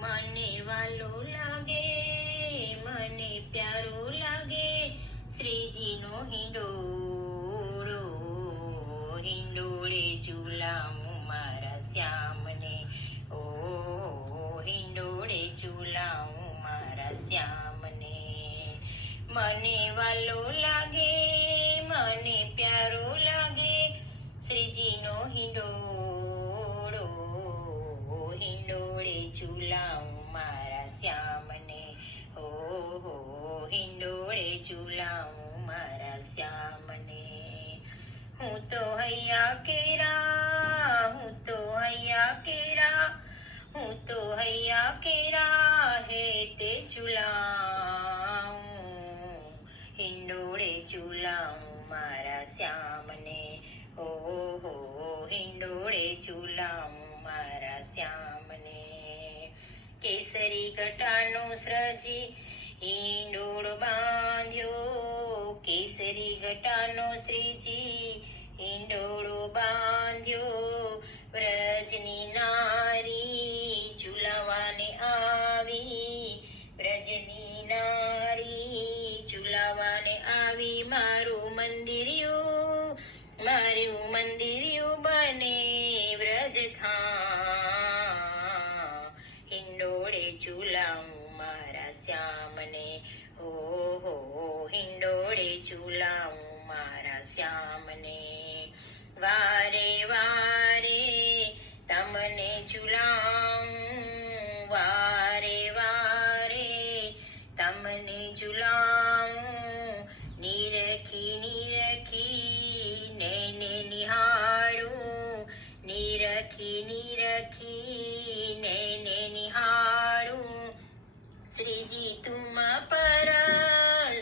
મને વાલો લાગે, મને પ્યારો લાગે, શ્રીજીનો હિંડોળો. હિંડોળે ઝુલાવું મારા શ્યામને, ઓ હિંડોળે ઝુલાવું મારા શ્યામને. મને વાલો લાગે, મને પ્યારો લાગે, શ્રીજીનો હિંડોળો. હિંડોળે ઝુલાવું મારા શ્યામને, હો હિંડોળે ઝુલાવું મારા શ્યામને. હું તો હૈયા કેરા, હું તો હૈયા કેરા, હું તો હૈયા કેરા હે તે ઝુલાવું. હિંડોળે ઝુલાવું મારા શ્યામને, હો હિંડોળે ઝુલાવું મારા શ્યામને. કેસરી ઘટાનો સૃજી હિંડોળો બાંધ્યો, કેસરી ઘટાનો શ્રીજી હિંડોળો બાંધ્યો. વ્રજની નારી ઝુલાવાને આવી, વ્રજની નારી ઝુલાવાને આવી. મારું મંદિરિયું, મારું મંદિરિયું બને વ્રજધામ. હિંડોળે ઝુલાવું મારા શ્યામને, હો હિંડોળે ઝુલાવું મારા શ્યામને. વારે વારે તમને ઝુલાવું, વારે વારે તમને ઝુલાવું. નિરખી નિરખી નૈને નિહાળું, નિરખી નિરખી નૈને નિહાળું. શ્રીજી તુમ પર,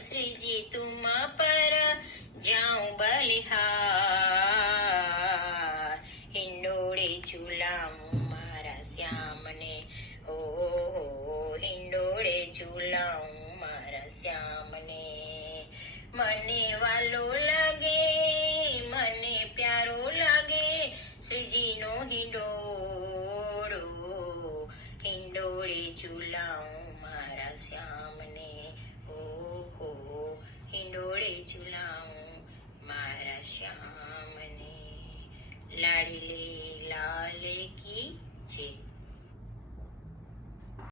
શ્રીજી તુમ પર જાઉં બલિહાર. હિંડોળે ઝુલાવું મારા શ્યામને, હો હિંડોળે ઝુલાવું મારા શ્યામને. મને વાલો લાગે, મને પ્યારો લાગે, શ્રીજીનો હિંડોળો. હિંડોળે ઝુલાવું મારા શ્યામને, હો હિંડોળે ઝુલાવું મારા શ્યામને. લાડલે લાલ કી